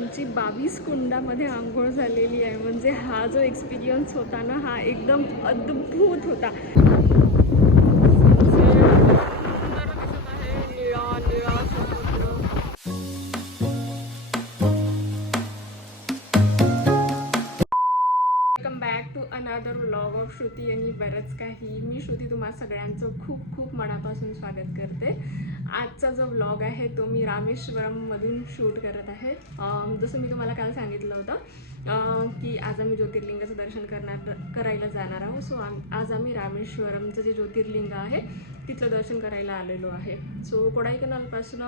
आमची 22 कुंडामध्ये आंघोळ झालेली आहे. म्हणजे हा जो एक्सपिरियन्स होता ना, हा एकदम अद्भुत होता. निळा निळा समुद्र. Welcome back to another vlog of Shruti आणि बरंच काही. मी श्रुती तुम्हा सगळ्यांचं खूप खूप मनापासून स्वागत करते. आजचा जो व्लॉग आहे तो मी रामेश्वरममधून शूट करत आहे. जसं मी तुम्हाला काल सांगितलं होतं की आज आम्ही ज्योतिर्लिंगाचं दर्शन करायला जाणार आहोत. सो आज आम्ही रामेश्वरमचं जे ज्योतिर्लिंग आहे तिथलं दर्शन करायला आलेलो आहे. सो कोडाईकनालपासून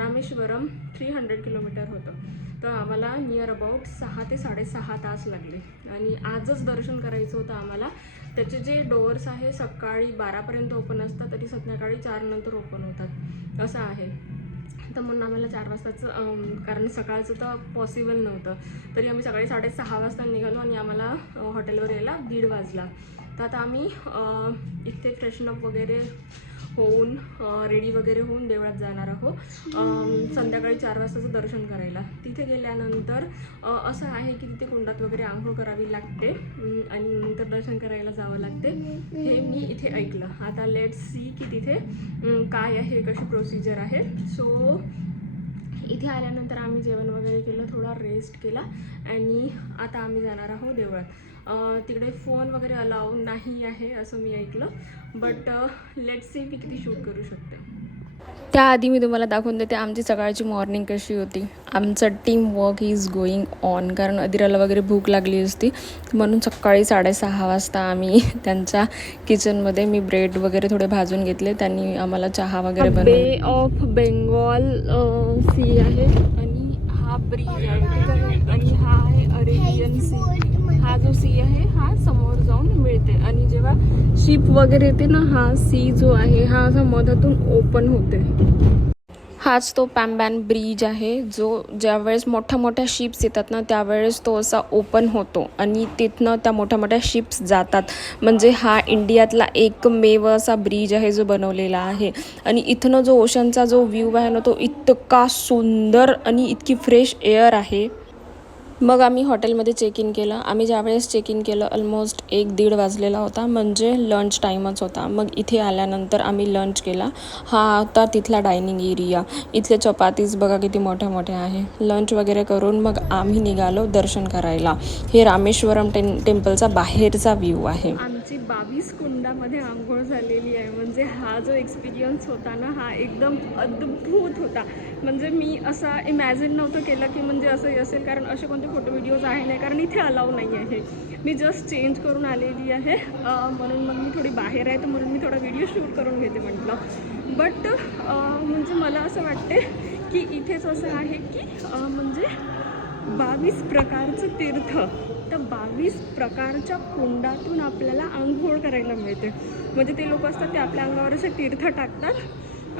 रामेश्वरम 300 किलोमीटर होतं. तर आम्हाला नियर अबाउट 6 ते 6.5 तास लागले आणि आजच दर्शन करायचं होतं आम्हाला. त्याचे जे डोअर्स आहे सकाळी 12पर्यंत ओपन असतात, तरी संध्याकाळी 4 नंतर ओपन होतात असं आहे. तर म्हणून आम्हाला 4 वाजताचं, कारण सकाळचं तर पॉसिबल नव्हतं, तरी आम्ही सकाळी 6:30 वाजता निघालो आणि आम्हाला हॉटेलवर यायला 1:30 वाजला. तर आता आम्ही इथे फ्रेशनअप वगैरे होऊन रेडी वगैरे होऊन देवळात जाणार आहोत संध्याकाळी 4 वाजताचं दर्शन करायला. तिथे गेल्यानंतर असं आहे की तिथे कुंडात वगैरे आंघोळ करावी लागते आणि नंतर दर्शन करायला जावं लागते, हे मी इथे ऐकलं. आता लेट्स सी की तिथे काय आहे, कशी प्रोसिजर आहे. सो इथे आल्यानंतर आम्ही जेवण वगैरे केलं, थोडा रेस्ट केला आणि आता आम्ही जाणार आहोत देवळात. तिकडे फोन वगैरे अलाउ नाही आहे असं मी ऐकलं, बट लेट्स सी मी किती शूट करू शकते. त्याआधी मी तुम्हाला दाखवून देते आमची सकाळची मॉर्निंग कशी होती. आमचं team work is going on, कारण अदिराला वगैरे भूक लागली असती म्हणून सकाळी 6:30 वाजता आम्ही त्यांच्या किचनमध्ये मी ब्रेड वगैरे थोडे भाजून घेतले, त्यांनी आम्हाला चहा वगैरे बनवला. बे ऑफ बेंगॉल सी आहे आणि हा ब्रिज आहे आणि हा आहे अरेबियन सी. हा जो सी आहे हा समोर जाऊन मिळते आणि जेव्हा शिप वगैरे येते ना, हा सी जो आहे हा असा मधातून ओपन होते. हाच तो पॅम्बॅन ब्रिज आहे जो ज्यावेळेस मोठ्या मोठ्या शिप्स येतात ना त्यावेळेस तो असा ओपन होतो आणि तिथनं त्या मोठ्या मोठ्या शिप्स जातात. म्हणजे हा इंडियातला एकमेव असा ब्रिज आहे जो बनवलेला आहे. आणि इथनं जो ओशनचा जो व्ह्यू आहे ना तो इतका सुंदर आणि इतकी फ्रेश एअर आहे. मग आम्ही हॉटेलमध्ये चेक इन केलं. आम्ही ज्यावेळेस चेक इन केलं ऑलमोस्ट 1-1:30 वाजलेला होता, म्हणजे लंच टाईमच होता. मग इथे आल्यानंतर आम्ही लंच केला. हा होता तिथला डायनिंग एरिया. इथले चपातीज बघा किती मोठ्या मोठ्या आहे. लंच वगैरे करून मग आम्ही निघालो दर्शन करायला. हे रामेश्वरम टेम्पलचा बाहेरचा व्ह्यू आहे. आमची 22 कुंडामध्ये आंघोळ झालेली आहे. म्हणजे हा जो एक्सपिरियन्स होता ना हा एकदम अद्भुत होता. म्हणजे मी असं इमॅजिन नव्हतं केलं की म्हणजे असं असेल, कारण असे कोणते फोटो व्हिडिओज आहे नाही, कारण इथे अलाउ नाही आहे. मी जस्ट चेंज करून आलेली आहे म्हणून मग मी थोडी बाहेर आहे, तर म्हणून मी थोडा व्हिडिओ शूट करून घेते म्हटलं. बट म्हणजे मला असं वाटते की इथेच असं आहे की म्हणजे 22 प्रकारचं तीर्थ, तर 22 प्रकारच्या कुंडातून आपल्याला आंघोळ करायला मिळते. म्हणजे ते लोक असतात ते आपल्या अंगावर असे तीर्थ टाकतात.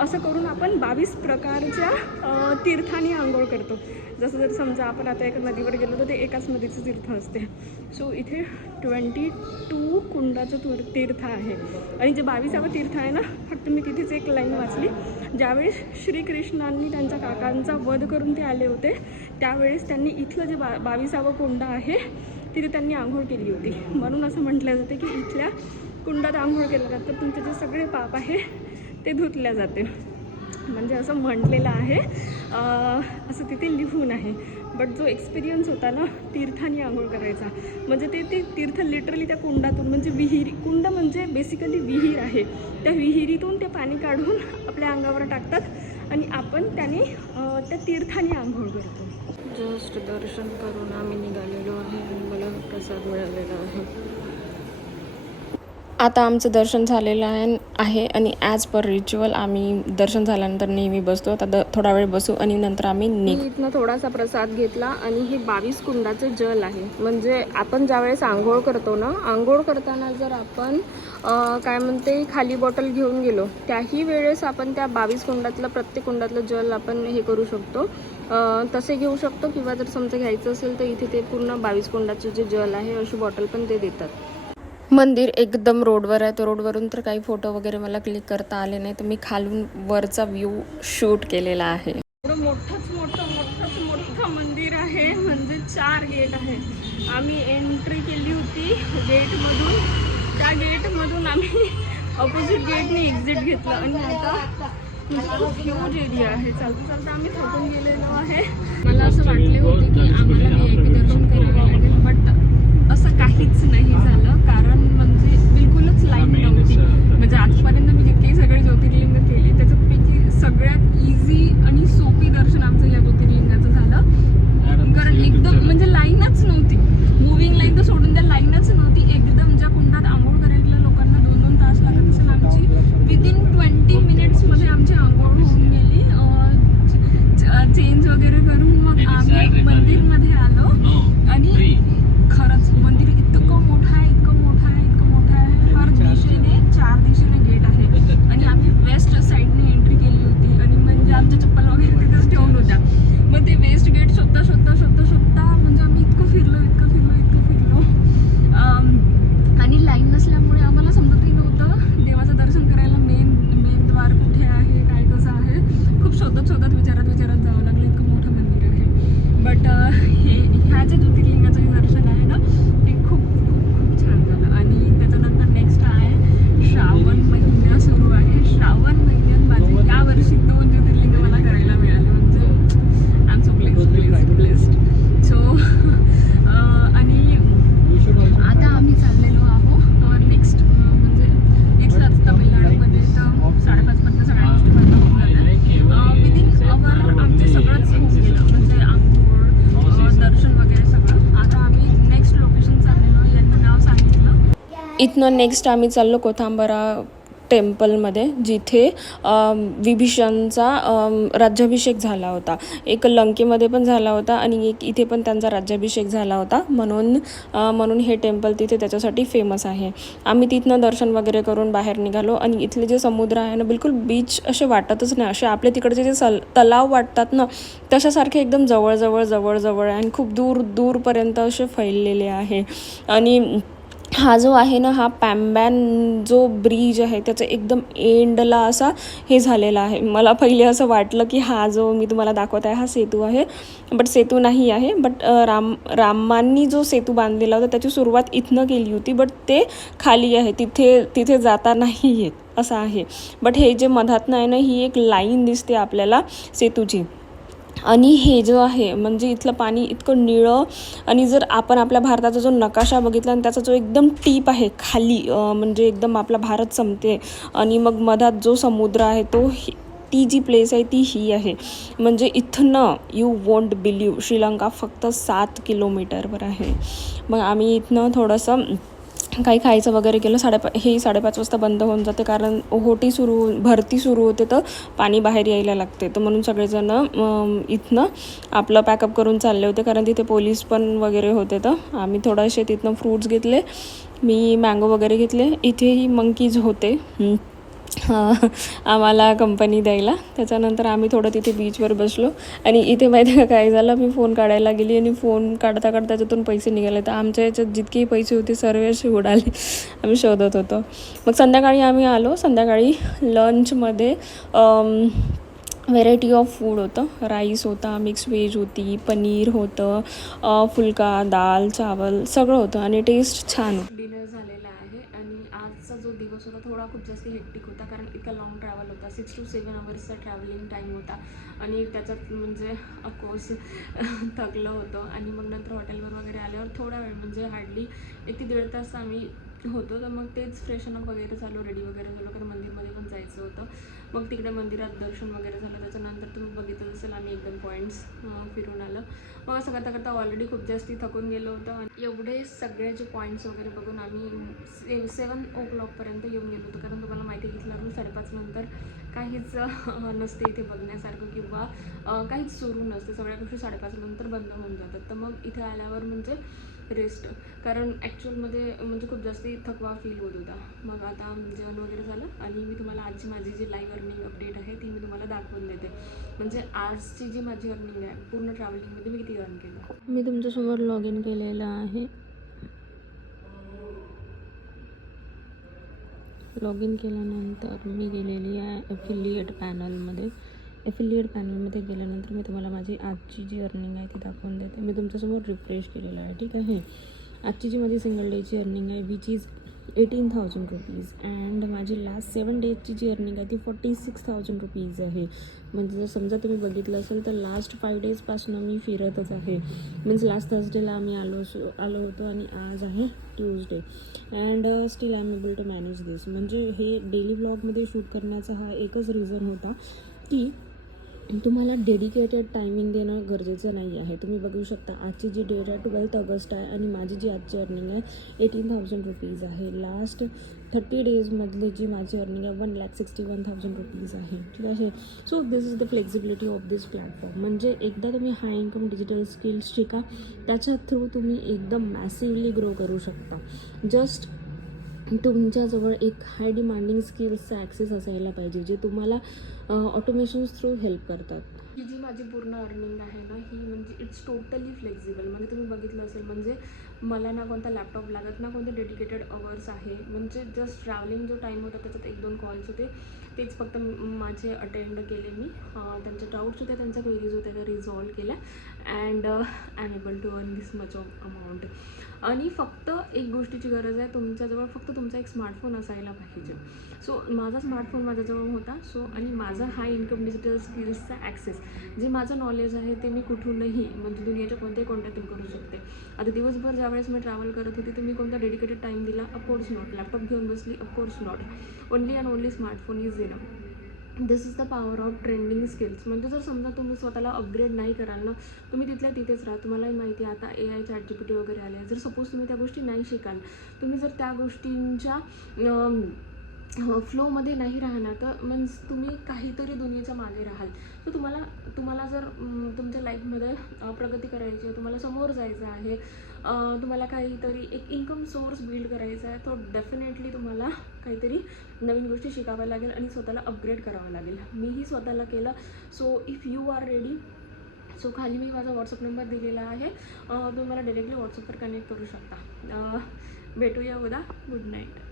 असं करून आपण 22 प्रकारच्या तीर्थाने आंघोळ करतो. जसं जर समजा आपण आता एका नदीवर गेलो तर ते एकाच नदीचं तीर्थ असते. सो इथे 22 कुंडाचं तीर्थ आहे आणि जे 22वां तीर्थ आहे ना, फक्त मी तिथेच एक लाईन वाचली. ज्यावेळेस श्रीकृष्णांनी त्यांच्या काकांचा वध करून ते आले होते त्यावेळेस त्यांनी इथलं जे 22वां कुंड आहे तिथे त्यांनी आंघोळ केली होती. म्हणून असं म्हटलं जाते की इथल्या कुंडात आंघोळ केलं तर तुमचे जे सगळे पाप आहे ते धुतल्या जाते. म्हणजे असं म्हटलेलं आहे, असं तिथे लिहून आहे. बट जो एक्सपिरियन्स होता ना तीर्थाने आंघोळ करायचा, म्हणजे ते तीर्थ लिटरली त्या कुंडातून, म्हणजे विहिरी, कुंड म्हणजे बेसिकली विहीर आहे, त्या विहिरीतून ते पाणी काढून आपल्या अंगावर टाकतात आणि आपण त्याने त्या तीर्थाने आंघोळ करतो. जस्ट दर्शन करून आम्ही निघालेलो आहे आणि मला प्रसाद मिळालेला आहे. आता आमचं दर्शन झालेलं आहे आणि ॲज पर रिच्युअल आम्ही दर्शन झाल्यानंतर नेहमी बसतो. आता थोडा वेळ बसू आणि नंतर आम्ही इथनं थोडासा प्रसाद घेतला आणि हे 22 कुंडाचे जल आहे. म्हणजे आपण ज्यावेळेस आंघोळ करतो ना, आंघोळ करताना जर आपण काय म्हणते खाली बॉटल घेऊन गेलो त्याही वेळेस आपण त्या 22 कुंडातलं प्रत्येक कुंडातलं जल आपण हे करू शकतो, तसे घेऊ शकतो. किंवा जर समजा घ्यायचं असेल तर इथे ते पूर्ण 22 कुंडाचं जे जल आहे अशी बॉटल पण ते देतात. मंदिर एकदम रोडवर आहे, तर रोडवरून तर काही फोटो वगैरे मला क्लिक करता आले नाही, तर मी खालून वरचा व्ह्यू शूट केलेला आहे. मोठं मंदिर आहे म्हणजे 4 गेट आहे. आम्ही एंट्री केली होती गेटमधून, त्या गेटमधून आम्ही ऑपोजिट गेटने एक्झिट घेतलं आणि आता खूप ह्यूज एरिया आहे. चालता चालता आम्ही थकून गेलेलो आहे. मला असं वाटले होते की आम्हाला VIP दर्शन करावे लागेल, बट असं काहीच नाही झालं. कारण म्हणजे बिलकुलच लाईन नव्हती. म्हणजे आजपर्यंत मी जितकेही सगळे ज्योतिर्लिंग केले त्याच्यापैकी सगळ्यात इझी आणि सोपी दर्शन आमचं या ज्योतिर्लिंगाचं झालं. कारण एकदम म्हणजे लाईनच नव्हती. मुव्हिंग लाईन तर सोडून द्या, लाईनच नव्हती. एकदम ज्या कुंडात आंघोळ करायला लोकांना 2-2 तास लागत असेल, आमची विदिन 20 मिनिट्समध्ये आमची आंघोळ होऊन गेली. चेंज वगैरे करून मग आम्ही मंदिरमध्ये आलो. आणि खरंच मंदिर इतकं मोठं आहे, इतकं मोठं आहे, इतकं मोठं आहे. हर दिशेने 4 दिशेने गेट आहे आणि आम्ही वेस्ट साईडने एंट्री केली होती. आणि म्हणजे आमच्या चप्पल वगैरे तिथेच ठेवून होत्या. मग ते वेस्ट गेट शोधता म्हणजे आम्ही इतकं फिरलो. आणि लाईन नसल्यामुळे आम्हाला समजतही नव्हतं देवाचं दर्शन करायला मेन द्वार कुठे आहे, काय कसं आहे. खूप शोधत विचारत जावं लागलं. इतकं मोठं मंदिर आहे. बट ह्या ज्या ज्योतिर्लिंगाचं जे दर्शन आहे ना, ते खूप छान झालं. आणि त्याच्यानंतर नेक्स्ट आहे श्रावण महिना सुरू आहे. श्रावण महिन्यात माझे यावर्षी 2 ज्योतिर्लिंग मला करायला मिळाले. म्हणजे I am so blessed. So आणि आता आम्ही चाललेलो आहोत नेक्स्ट म्हणजे नेक्स्ट तमिळनाडूमध्ये. तर 5:30 पर्यंत सगळ्या गोष्टी बंद होऊन जातात. विदिन अवर आमचं सगळंच होऊन गेलं. म्हणजे आंघोळ, दर्शन वगैरे सगळं. आता आम्ही नेक्स्ट लोकेशन चाललेलो. यांचं नाव सांगितलं. इथनं नेक्स्ट आम्ही चाललो कोथांबरा टेम्पलमध्ये, जिथे विभीषणचा राज्याभिषेक झाला होता. एक लंकेमध्ये पण झाला होता आणि एक इथे पण त्यांचा राज्याभिषेक झाला होता. म्हणून हे टेम्पल तिथे त्याच्यासाठी फेमस आहे. आम्ही तिथनं दर्शन वगैरे करून बाहेर निघालो. आणि इथले जे समुद्र आहे ना, बिलकुल बीच असे वाटतच नाही. असे आपल्या तिकडचे जे तलाव वाटतात ना, तशासारखे एकदम जवळ आणि खूप दूरपर्यंत असे फैललेले आहे. आणि हा जो आहे ना, हा पॅम्बॅन जो ब्रिज आहे त्याचं एकदम एंडला असा हे झालेला आहे. मला पहिले असं वाटलं की हा जो मी तुम्हाला दाखवत आहे हा सेतू आहे, बट सेतू नाही आहे. बट रामांनी जो सेतू बांधलेला होता त्याची सुरुवात इथनं केली होती, बट ते खाली आहे. तिथे जाता नाही येत असं आहे. बट हे जे मधातनं आहे ना, ही एक लाईन दिसते आपल्याला सेतूची. आणि हे जो आहे म्हणजे इथलं पाणी इतकं निळं. आणि जर आपण आपल्या भारताचा जो नकाशा बघितला आणि त्याचा जो एकदम टीप आहे खाली, म्हणजे एकदम आपला भारत संपते आणि मग मधात जो समुद्र आहे तो ती जी प्लेस आहे ती ही आहे. म्हणजे इथनं यू वोंट बिलीव्ह, श्रीलंका फक्त 7 किलोमीटरवर आहे. मग आम्ही इथनं थोडंसं काही खायचं वगैरे केलं. 5:30 वाजता बंद होऊन जाते, कारण भरती सुरू होते तर पाणी बाहेर यायला लागते. तर म्हणून सगळेजण इथनं आपलं पॅकअप करून चालले होते, कारण तिथे पोलीस पण वगैरे होते. तर आम्ही थोडेसे तिथनं फ्रूट्स घेतले. मी मँगो वगैरे घेतले. इथेही मंकीज होते आम्हाला कंपनी द्यायला. त्याच्यानंतर आम्ही थोडं तिथे बीचवर बसलो. आणि इथे माहिती आहे का काय झालं, मी फोन काढायला गेली आणि फोन काढता त्याच्यातून पैसे निघाले. तर आमच्या याच्यात जितकेही पैसे होते सर्व असे उडाले. आम्ही शोधत होतो. मग संध्याकाळी आम्ही आलो. संध्याकाळी लंचमध्ये व्हेरायटी ऑफ फूड होतं. राईस होता, मिक्स व्हेज होती, पनीर होतं, फुलका, दाल, चावल सगळं होतं. आणि टेस्ट छान. डिनर झालेला आहे. आणि आजचा जो दिवस होता थोडा खूप जास्त हेक्टिक होता, कारण इतका लॉंग ट्रॅव्हल होता. 6 to 7 अवर्सचा ट्रॅव्हलिंग टाईम होता. आणि त्याच्यात म्हणजे ऑफकोर्स थकलं होतं. आणि मग नंतर हॉटेलवर वगैरे आल्यावर थोडा वेळ म्हणजे हार्डली 1 ते 1.5 तास आम्ही होतो. तर मग तेच फ्रेशनअप वगैरे झालो, रेडी वगैरे झालो, कारण मंदिरमध्ये पण जायचं होतं. मग तिकडे मंदिरात दर्शन वगैरे झालं. त्याच्यानंतर तुम्ही बघितलं असेल आम्ही एकदम पॉईंट्स फिरून आलं. मग असं करता ऑलरेडी खूप जास्ती थकून गेलो होतं. आणि एवढे सगळे जे पॉईंट्स वगैरे बघून आम्ही 7 o'clockपर्यंत येऊन गेलो होतो, कारण तुम्हाला माहिती घेतलं 5:30 नंतर काहीच नसते इथे बघण्यासारखं, किंवा काहीच सुरू नसते. सगळ्या गोष्टी 5:30 नंतर बंद होऊन जातात. तर मग इथे आल्यावर म्हणजे रेस्ट, कारण ॲक्च्युअलमध्ये म्हणजे खूप जास्ती थकवा फील होत होता. मग आता जेवण वगैरे झालं आणि मी तुम्हाला आजची माझी जी लाईव्ह अर्निंग अपडेट आहे ती मी तुम्हाला दाखवून देते. म्हणजे आजची जी माझी अर्निंग आहे पूर्ण ट्रॅव्हलिंगमध्ये मी किती अर्न केलं. मी तुमच्यासमोर लॉग इन केलेलं आहे. लॉग इन केल्यानंतर मी गेलेली आहे ॲफिलिएट पॅनलमध्ये. एफिलिएट पॅनलमध्ये गेल्यानंतर मी तुम्हाला माझी आजची जी अर्निंग आहे ती दाखवून देते. मी तुमच्यासमोर रिफ्रेश केलेलं आहे, ठीक आहे. आजची जी माझी सिंगल डेची अर्निंग आहे विच इज 18,000 रुपीज अँड माझी लास्ट 7 डेजची जी अर्निंग आहे ती 46,000 रुपीज आहे. म्हणजे जर समजा तुम्ही बघितलं असेल तर लास्ट 5 डेजपासून मी फिरतच आहे. मीन्स लास्ट थर्सडेला आम्ही आलो होतो आणि आज आहे Tuesday and still I am able to manage this. म्हणजे हे डेली ब्लॉगमध्ये शूट करण्याचा हा एकच रिझन होता की तुम्हाला डेडिकेटेड टायमिंग देणं गरजेचं नाही आहे. तुम्ही बघू शकता आजची जी डेट आहे 12 ऑगस्ट आहे आणि माझी जी आजची अर्निंग आहे 18,000 रुपीज आहे. लास्ट 30 डेजमधली जी माझी अर्निंग आहे 1,61,000 रुपीज आहे, ठीक आहे. So this is the flexibility of this platform. म्हणजे एकदा तुम्ही हाय इन्कम डिजिटल स्किल्स शिका, त्याच्या थ्रू तुम्ही एकदम मॅसिवली ग्रो करू शकता. जस्ट तुमच्याजवळ एक हाय डिमांडिंग स्किल्सचा ॲक्सेस असायला पाहिजे जे तुम्हाला ऑटोमेशन्स थ्रू हेल्प करतात. ही जी माझी पूर्ण अर्निंग आहे ना, ही म्हणजे इट्स टोटली फ्लेक्झिबल. म्हणजे तुम्ही बघितलं असेल, म्हणजे मला ना कोणता लॅपटॉप लागत ना कोणते डेडिकेटेड अवर्स आहे. म्हणजे जस्ट ट्रॅव्हलिंग जो टाईम होता त्याच्यात 1-2 कॉल्स होते, तेच फक्त माझे अटेंड केले मी. त्यांचे डाऊट्स होते, त्यांच्या क्वेरीज होत्या, त्या रिझॉल्व केल्या and I am able to earn this much of amount. आणि फक्त एक गोष्टीची गरज आहे, तुमच्याजवळ फक्त तुमचा एक स्मार्टफोन असायला पाहिजे. सो माझा स्मार्टफोन माझ्याजवळ होता. सो आणि माझा हाय इन्कम डिजिटल स्किल्सचा ॲक्सेस, जे माझं नॉलेज आहे ते मी कुठूनही म्हणजे दुनियाच्या कोणत्याही कोणत्यातून करू शकते. आता दिवसभर ज्यावेळेस मी ट्रॅव्हल करत होते तर मी कोणता डेडिकेटेड टाईम दिला? Of course not. लॅपटॉप घेऊन बसली? Of course not. Only and only smartphone is enough. This is the power of trending skills. म्हणजे जर समजा तुम्ही स्वतःला अपग्रेड नाही कराल ना, तुम्ही तिथल्या तिथेच राहा. तुम्हालाही माहिती आहे आता AI ChatGPT वगैरे आले आहे. जर सपोज तुम्ही त्या गोष्टी नाही शिकाल, तुम्ही जर त्या गोष्टींच्या फ्लोमध्ये नाही राहणार तर मीन्स तुम्ही काहीतरी दुनियेच्या मागे राहाल. तर तुम्हाला जर तुमच्या लाईफमध्ये प्रगती करायची आहे, तुम्हाला समोर जायचं आहे, तुम्हाला काहीतरी एक इन्कम सोर्स बिल्ड करायचा आहे, तो डेफिनेटली तुम्हाला काहीतरी नवीन गोष्टी शिकाव्या लागेल आणि स्वतःला अपग्रेड करावं लागेल. मीही स्वतःला केलं. So if you are ready, so खाली मी माझा व्हॉट्सअप नंबर दिलेला आहे, तुम्ही मला डायरेक्टली व्हॉट्सअपवर कनेक्ट करू शकता. भेटूया उद्या. Good night.